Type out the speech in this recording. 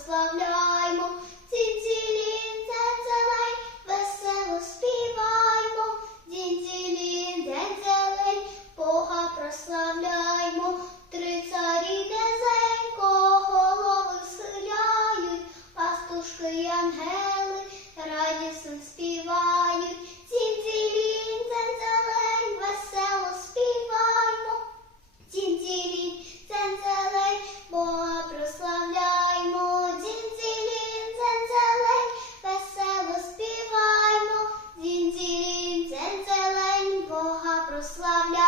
прославляймо, ці цілі зелень, весело співаймо, ці цілі зелень, Бога прославляймо, три царі низенько, голови схиляють, пастушки й ангели, радісно співають. благословляй.